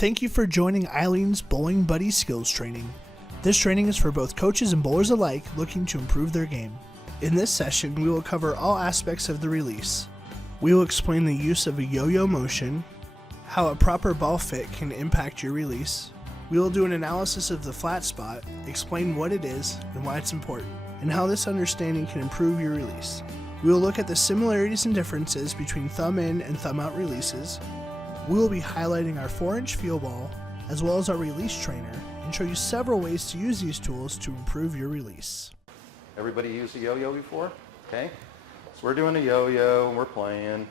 Thank you for joining Eileen's Bowling Buddy Skills Training. This training is for both coaches and bowlers alike looking to improve their game. In this session, we will cover all aspects of the release. We will explain the use of a yo-yo motion, how a proper ball fit can impact your release. We will do an analysis of the flat spot, explain what it is and why it's important, and how this understanding can improve your release. We will look at the similarities and differences between thumb in and thumb out releases. We will be highlighting our 4-inch field ball, as well as our release trainer, and show you several ways to use these tools to improve your release. Everybody used a yo-yo before? Okay. So we're doing a yo-yo and we're playing.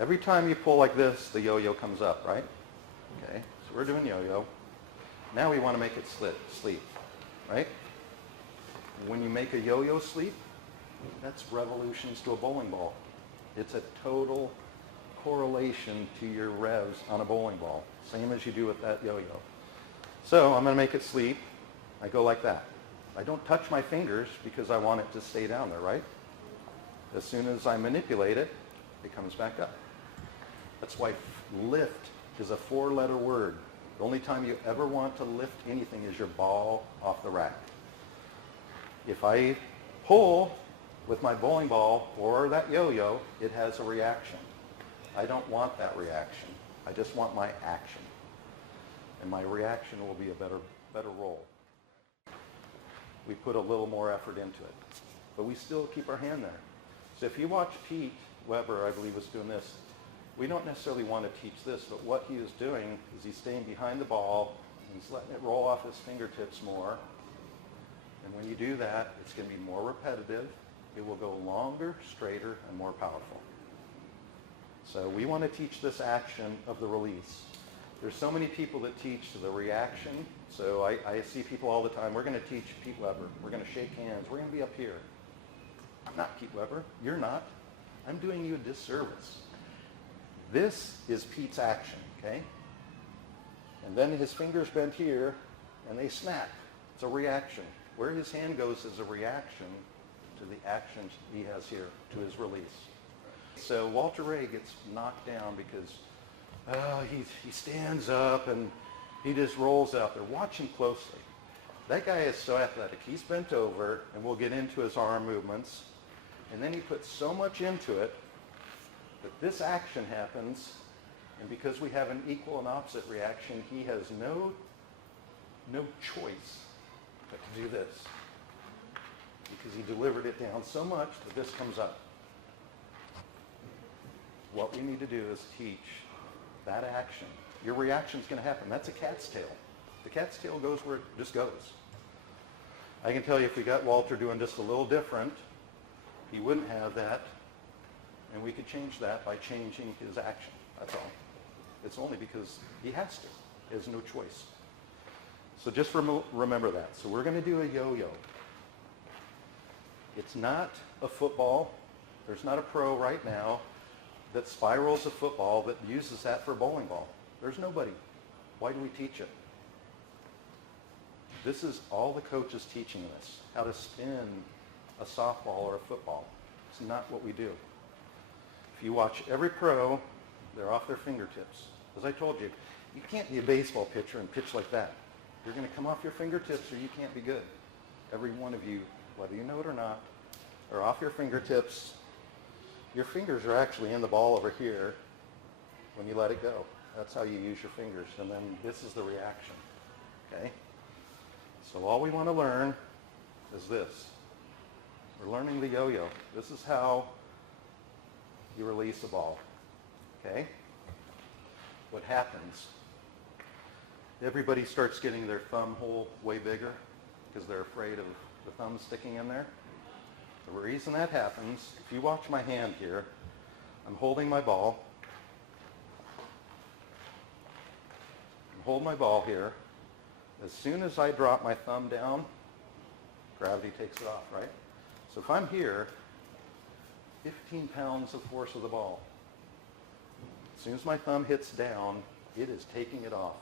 Every time you pull like this, the yo-yo comes up, right? Okay. So we're doing yo-yo. Now we want to make it sleep, right? When you make a yo-yo sleep, that's revolutions to a bowling ball. It's a total correlation to your revs on a bowling ball, same as you do with that yo-yo. So I'm going to make it sleep. I go like that. I don't touch my fingers because I want it to stay down there, right? As soon as I manipulate it, it comes back up. That's why lift is a 4-letter word. The only time you ever want to lift anything is your ball off the rack. If I pull with my bowling ball or that yo-yo, it has a reaction. I don't want that reaction. I just want my action. And my reaction will be a better roll. We put a little more effort into it. But we still keep our hand there. So if you watch Pete Weber, I believe, was doing this, we don't necessarily want to teach this, but what he is doing is he's staying behind the ball, and he's letting it roll off his fingertips more. And when you do that, it's going to be more repetitive. It will go longer, straighter, and more powerful. So we want to teach this action of the release. There's so many people that teach the reaction. So I see people all the time, we're going to teach Pete Weber. We're going to shake hands. We're going to be up here. I'm not Pete Weber. You're not. I'm doing you a disservice. This is Pete's action, okay? And then his fingers bent here, and they snap. It's a reaction. Where his hand goes is a reaction to the action he has here, to his release. So Walter Ray gets knocked down because he stands up and he just rolls out there. Watch him closely. That guy is so athletic. He's bent over, and we'll get into his arm movements. And then he puts so much into it that this action happens, and because we have an equal and opposite reaction, he has no choice but to do this. Because he delivered it down so much that this comes up. What we need to do is teach that action. Your reaction is going to happen. That's a cat's tail. The cat's tail goes where it just goes. I can tell you if we got Walter doing just a little different, he wouldn't have that, and we could change that by changing his action. That's all. It's only because he has to. He has no choice. So just remember that. So we're going to do a yo-yo. It's not a football. There's not a pro right now that spirals a football that uses that for a bowling ball. There's nobody. Why do we teach it? This is all the coaches teaching us, how to spin a softball or a football. It's not what we do. If you watch every pro, they're off their fingertips. As I told you, you can't be a baseball pitcher and pitch like that. You're going to come off your fingertips or you can't be good. Every one of you, whether you know it or not, are off your fingertips. Your fingers are actually in the ball over here when you let it go. That's how you use your fingers. And then this is the reaction. Okay? So all we want to learn is this. We're learning the yo-yo. This is how you release a ball. Okay? What happens? Everybody starts getting their thumb hole way bigger because they're afraid of the thumb sticking in there. The reason that happens, if you watch my hand here, I'm holding my ball. I'm holding my ball here. As soon as I drop my thumb down, gravity takes it off, right? So if I'm here, 15 pounds of force of the ball. As soon as my thumb hits down, it is taking it off.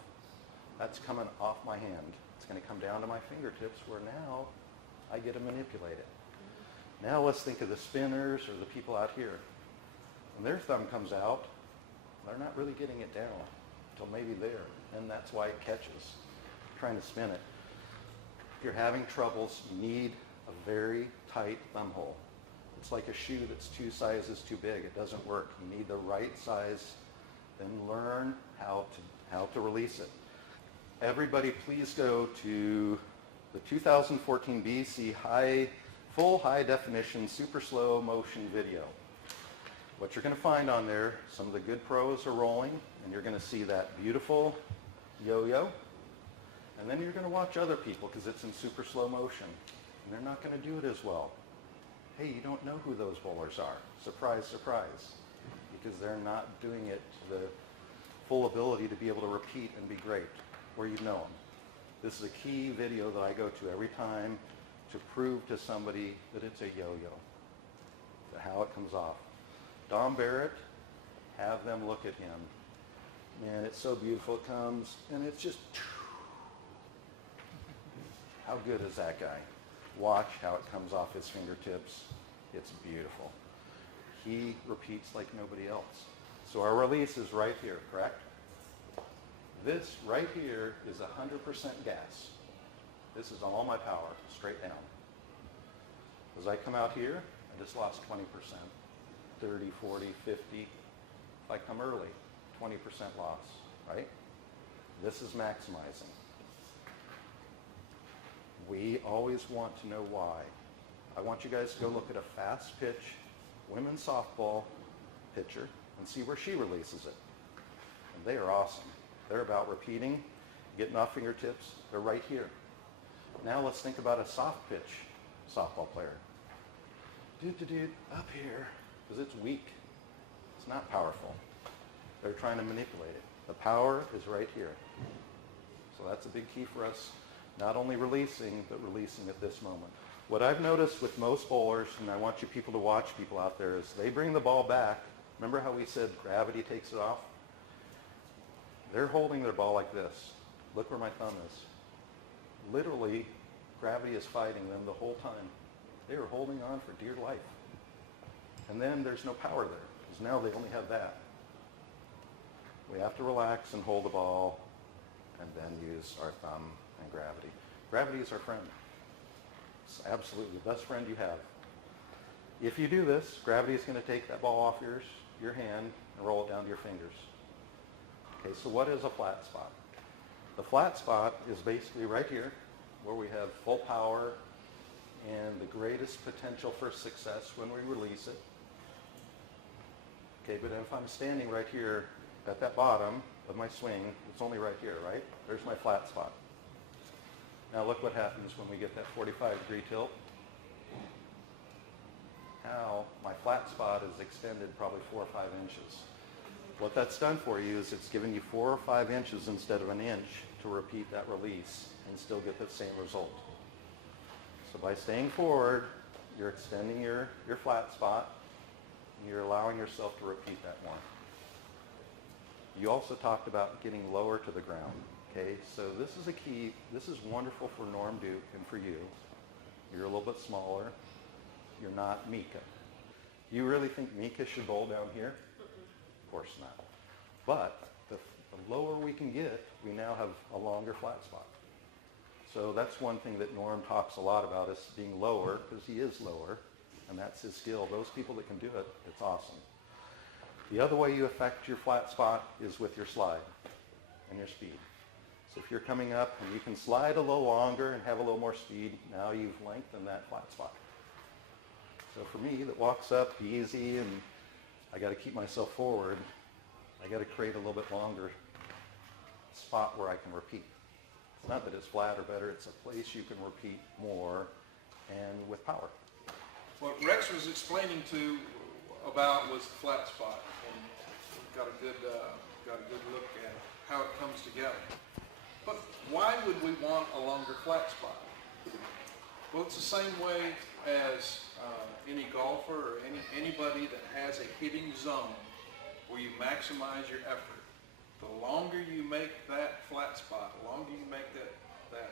That's coming off my hand. It's going to come down to my fingertips where now I get to manipulate it. Now let's think of the spinners or the people out here. When their thumb comes out, they're not really getting it down until maybe there, and that's why it catches. Trying to spin it. If you're having troubles, you need a very tight thumb hole. It's like a shoe that's 2 sizes too big. It doesn't work. You need the right size, then learn how to release it. Everybody please go to the 2014 BC full high definition super slow motion video. What you're going to find on there, some of the good pros are rolling, and you're going to see that beautiful yo-yo. And then you're going to watch other people because it's in super slow motion, and they're not going to do it as well. Hey, you don't know who those bowlers are. Surprise, surprise. Because they're not doing it to the full ability to be able to repeat and be great where you know them. This is a key video that I go to every time to prove to somebody that it's a yo-yo, how it comes off. Dom Barrett, have them look at him. Man, it's so beautiful. It comes, and it's just, how good is that guy? Watch how it comes off his fingertips. It's beautiful. He repeats like nobody else. So our release is right here, correct? This right here is 100% gas. This is all my power, straight down. As I come out here, I just lost 20%, 30, 40, 50. If I come early, 20% loss, right? This is maximizing. We always want to know why. I want you guys to go look at a fast pitch women's softball pitcher and see where she releases it. And they are awesome. They're about repeating, getting off fingertips. They're right here. Now let's think about a soft pitch softball player. Up here, because it's weak. It's not powerful. They're trying to manipulate it. The power is right here. So that's a big key for us, not only releasing, but releasing at this moment. What I've noticed with most bowlers, and I want you people to watch people out there, is they bring the ball back. Remember how we said gravity takes it off? They're holding their ball like this. Look where my thumb is. Literally, gravity is fighting them the whole time. They are holding on for dear life. And then there's no power there, because now they only have that. We have to relax and hold the ball, and then use our thumb and gravity. Gravity is our friend. It's absolutely the best friend you have. If you do this, gravity is going to take that ball off your hand and roll it down to your fingers. Okay, so what is a flat spot? The flat spot is basically right here, where we have full power and the greatest potential for success when we release it. Okay, but if I'm standing right here at that bottom of my swing, it's only right here, right? There's my flat spot. Now look what happens when we get that 45-degree tilt. Now my flat spot is extended probably 4 or 5 inches. What that's done for you is it's given you 4 or 5 inches instead of an inch to repeat that release and still get the same result. So by staying forward, you're extending your flat spot, and you're allowing yourself to repeat that more. You also talked about getting lower to the ground. Okay, so this is a key. This is wonderful for Norm Duke and for you. You're a little bit smaller. You're not Mika. You really think Mika should bowl down here? Of course not. But the lower we can get, we now have a longer flat spot. So that's one thing that Norm talks a lot about, is being lower, because he is lower, and that's his skill. Those people that can do it, it's awesome. The other way you affect your flat spot is with your slide and your speed. So if you're coming up and you can slide a little longer and have a little more speed, now you've lengthened that flat spot. So for me, that walks up easy and I got to keep myself forward, I got to create a little bit longer spot where I can repeat. It's not that it's flat or better, it's a place you can repeat more and with power. What Rex was explaining about was the flat spot, and got a good look at how it comes together. But why would we want a longer flat spot? Well, it's the same way as any golfer or anybody that has a hitting zone where you maximize your effort. The longer you make that flat spot, the longer you make that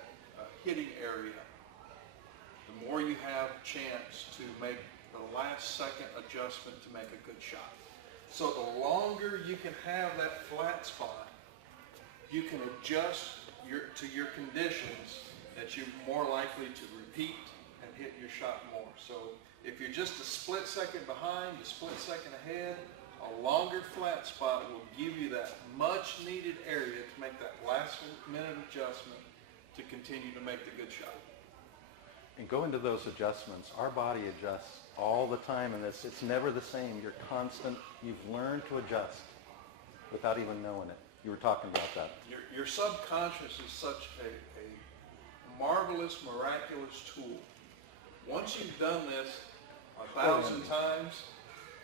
hitting area, the more you have chance to make the last second adjustment to make a good shot. So the longer you can have that flat spot, you can adjust to your conditions that you're more likely to repeat and hit your shot more. So if you're just a split second behind, a split second ahead, a longer flat spot will give you that much needed area to make that last minute adjustment to continue to make the good shot. And go into those adjustments. Our body adjusts all the time in this. It's never the same. You're constant. You've learned to adjust without even knowing it. You were talking about that. Your subconscious is such a marvelous, miraculous tool. Once you've done this 1,000 times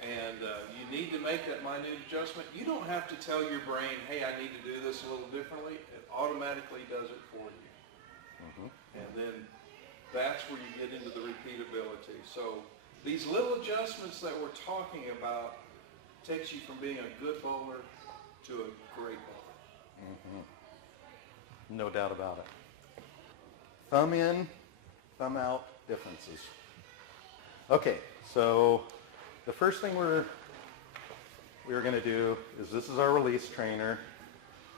and you need to make that minute adjustment, you don't have to tell your brain, hey, I need to do this a little differently. It automatically does it for you. Mm-hmm. And then that's where you get into the repeatability. So these little adjustments that we're talking about takes you from being a good bowler to a great bowler. Mm-hmm. No doubt about it. Thumb in, thumb out differences. Okay, so the first thing we're going to do is this is our release trainer.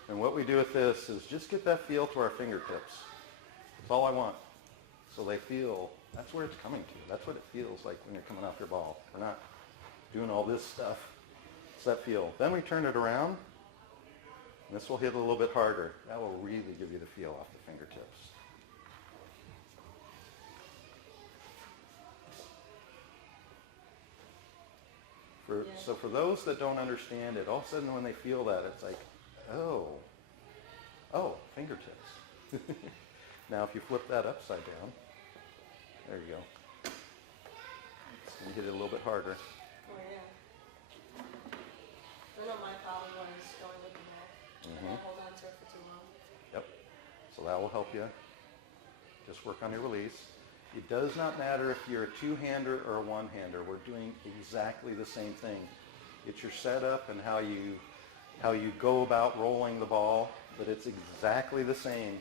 And what we do with this is just get that feel to our fingertips. That's all I want. So they feel, that's where it's coming to. That's what it feels like when you're coming off your ball. We're not doing all this stuff. It's that feel. Then we turn it around. And this will hit a little bit harder. That will really give you the feel off the fingertips. So for those that don't understand it, all of a sudden when they feel that, it's like, oh, fingertips. Now if you flip that upside down, there you go. And hit it a little bit harder. Oh yeah. I know my problem was going with the neck, and I hold on to it for too long. Yep. So that will help you. Just work on your release. It does not matter if you're a two-hander or a one-hander. We're doing exactly the same thing. It's your setup and how you go about rolling the ball, but it's exactly the same.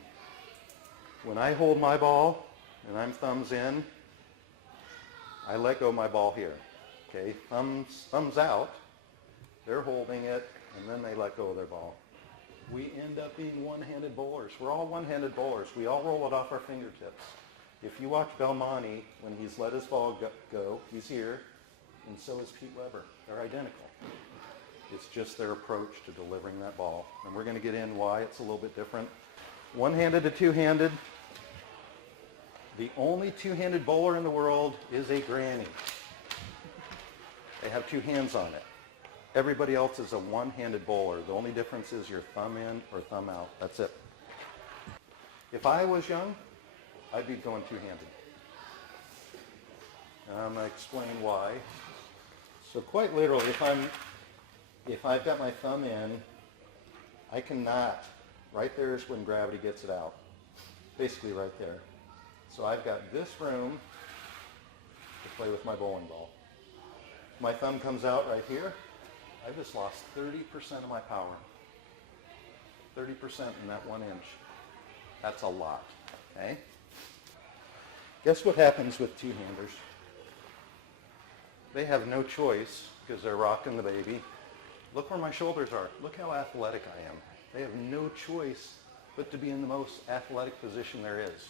When I hold my ball and I'm thumbs in, I let go of my ball here. Okay, thumbs out, they're holding it, and then they let go of their ball. We end up being one-handed bowlers. We're all one-handed bowlers. We all roll it off our fingertips. If you watch Belmonte, when he's let his ball go, he's here, and so is Pete Weber. They're identical. It's just their approach to delivering that ball. And we're going to get in why it's a little bit different. One-handed to two-handed. The only two-handed bowler in the world is a granny. They have two hands on it. Everybody else is a one-handed bowler. The only difference is your thumb in or thumb out. That's it. If I was young, I'd be going two-handed. And I'm going to explain why. So quite literally, if I've got my thumb in, I cannot. Right there is when gravity gets it out. Basically right there. So I've got this room to play with my bowling ball. My thumb comes out right here. I just lost 30% of my power. 30% in that 1 inch. That's a lot, okay? Guess what happens with two-handers? They have no choice because they're rocking the baby. Look where my shoulders are. Look how athletic I am. They have no choice but to be in the most athletic position there is.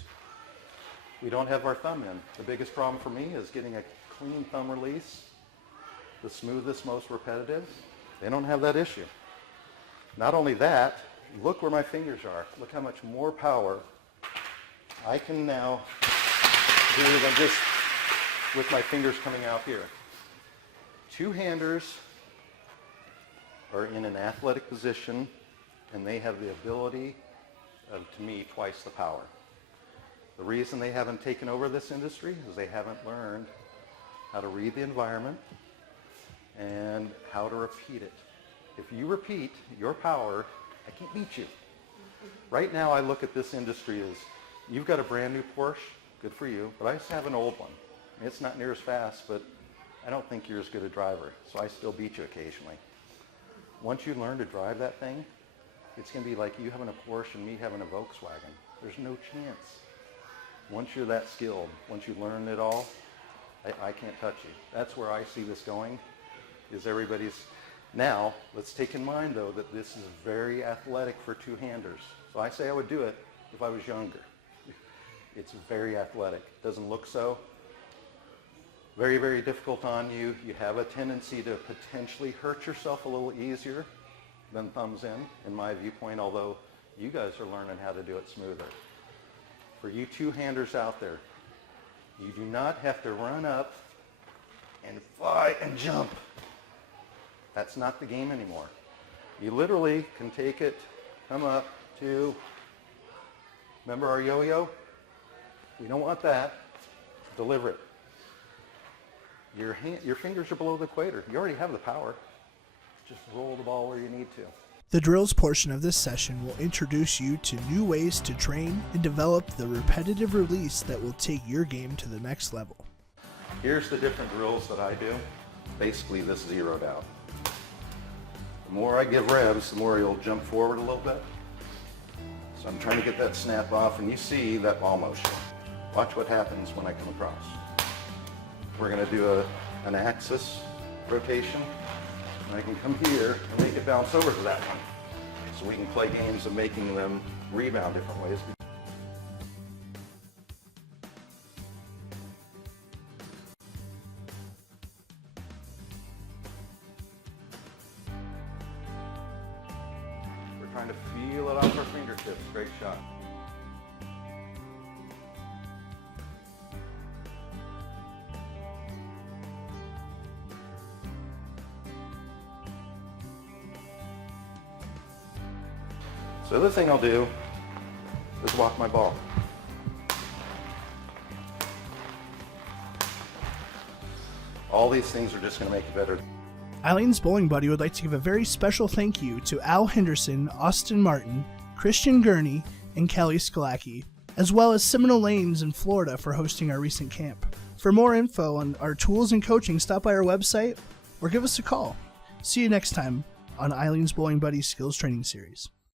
We don't have our thumb in. The biggest problem for me is getting a clean thumb release, the smoothest, most repetitive. They don't have that issue. Not only that, look where my fingers are. Look how much more power I can now do than just with my fingers coming out here. Two-handers are in an athletic position, and they have the ability of, to me, twice the power. The reason they haven't taken over this industry is they haven't learned how to read the environment and how to repeat it. If you repeat your power, I can't beat you. Right now, I look at this industry as, you've got a brand new Porsche, good for you, but I just have an old one. I mean, it's not near as fast, but I don't think you're as good a driver, so I still beat you occasionally. Once you learn to drive that thing, it's going to be like you having a Porsche and me having a Volkswagen. There's no chance. Once you're that skilled, once you learn it all, I can't touch you. That's where I see this going, is everybody's, Now, let's take in mind, though, that this is very athletic for two-handers. So I say I would do it if I was younger. It's very athletic. Doesn't look so. Very, very difficult on you. You have a tendency to potentially hurt yourself a little easier than thumbs in my viewpoint, although you guys are learning how to do it smoother. For you two-handers out there, you do not have to run up and fly and jump. That's not the game anymore. You literally can take it, come up to, remember our yo-yo? We don't want that. Deliver it. Your fingers are below the equator. You already have the power. Just roll the ball where you need to. The drills portion of this session will introduce you to new ways to train and develop the repetitive release that will take your game to the next level. Here's the different drills that I do. Basically, this zeroed out. The more I give revs, the more you'll jump forward a little bit. So I'm trying to get that snap off, and you see that ball motion. Watch what happens when I come across. We're going to do an axis rotation, and I can come here and make it bounce over to that one. So we can play games of making them rebound different ways. We're trying to feel it off our fingertips. Great shot. So the other thing I'll do is walk my ball. All these things are just going to make you better. Eileen's bowling buddy would like to give a very special thank you to Al Henderson, Austin Martin, Christian Gurney, and Kelly Skalaki, as well as Seminole Lanes in Florida for hosting our recent camp. For more info on our tools and coaching, stop by our website or give us a call. See you next time on Eileen's Bowling Buddy Skills Training Series.